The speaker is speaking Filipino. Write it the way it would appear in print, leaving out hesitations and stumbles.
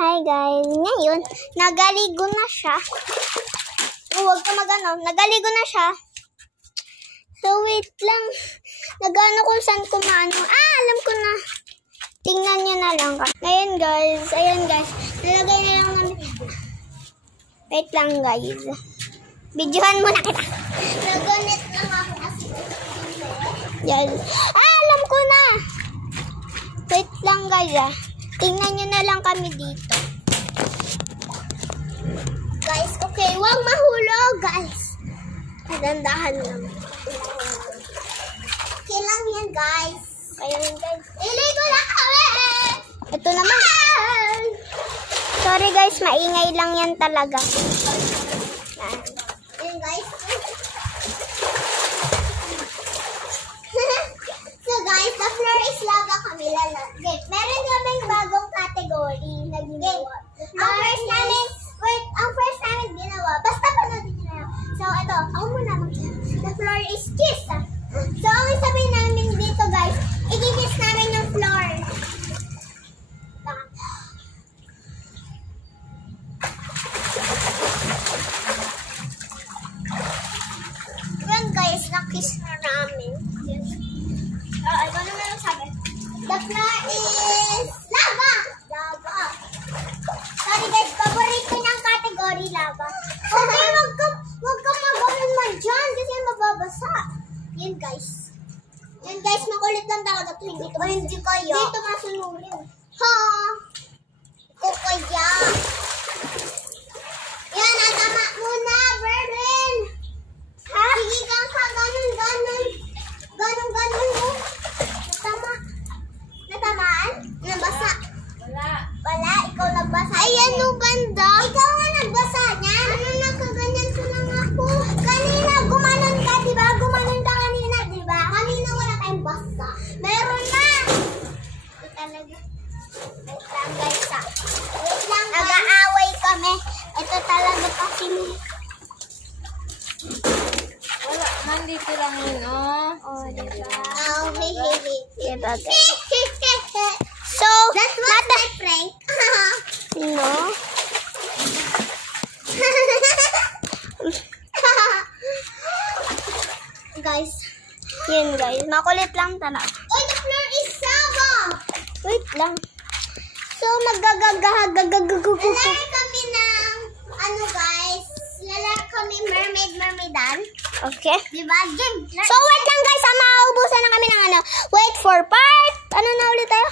Hi guys, ngayon, nagaligo na siya. Huwag ka magano, nagaligo na siya. So wait lang, nagano kung saan kumaano. Alam ko na. Tingnan nyo na lang. Ngayon guys, ayan guys, nalagay na lang namin. Wait lang guys. Videohan muna kita. Nagunit lang ako kasi. Yes. Alam ko na. Wait lang guys Tingnan nyo na lang kami dito. Guys, okay. Huwag mahulog, guys. Dandahan lang. Okay lang yan, guys. Ayan, guys. Iligo lang kami! Ito naman. Sorry, guys. Maingay lang yan talaga. Ayan, guys. So, guys, the floor is lava kami. Meron kaming bagong category na ginawa. Ang first namin ginawa, basta panoodin nyo na. So, ito, ako muna the floor is kiss. So, ang sabihin namin dito, guys, i-kiss namin yung floor. Yan, guys, na-kiss na namin. Yes. Ito naman ang sabi. The floor is lava. Lava. Sorry guys, paborito niyang category lava. Okay, wag ka magawin man dyan kasi mababasa. Yan guys. Yan guys, makulit lang talaga ito. Hindi kaya. Dito masunurin. Ha? O kaya. Yan, natama muna, Berlin. Ha? Sige kang ka, ganun. Ganun mo. Tama. Natamaan? Nabasa? Wala, ikaw nagbasa. Ayan yung banda. Ikaw nga nagbasa niyan. Ano nakaganyan ko lang ako? Kanina, gumanon ka, diba? Gumanon ka kanina, diba? Kanina wala tayong basa. Meron na. Ito talaga. Wait lang guys, Wait lang guys. Nag-aaway kami. Ito talaga kasi wala, nandito lang yun, oh. Oh, diba? Oh, hehehe. Diba guys? So, that's what my prank. No. Guys. Yun guys. Makulit lang talaga. Oh, the floor is lava. Wait lang. So, lalaki kami ng, guys. Lalaki kami mermaidan. Okay. Diba? Game. So, wait lang guys. Maubusan na kami ng Wait for part. Ano na ulit tayo?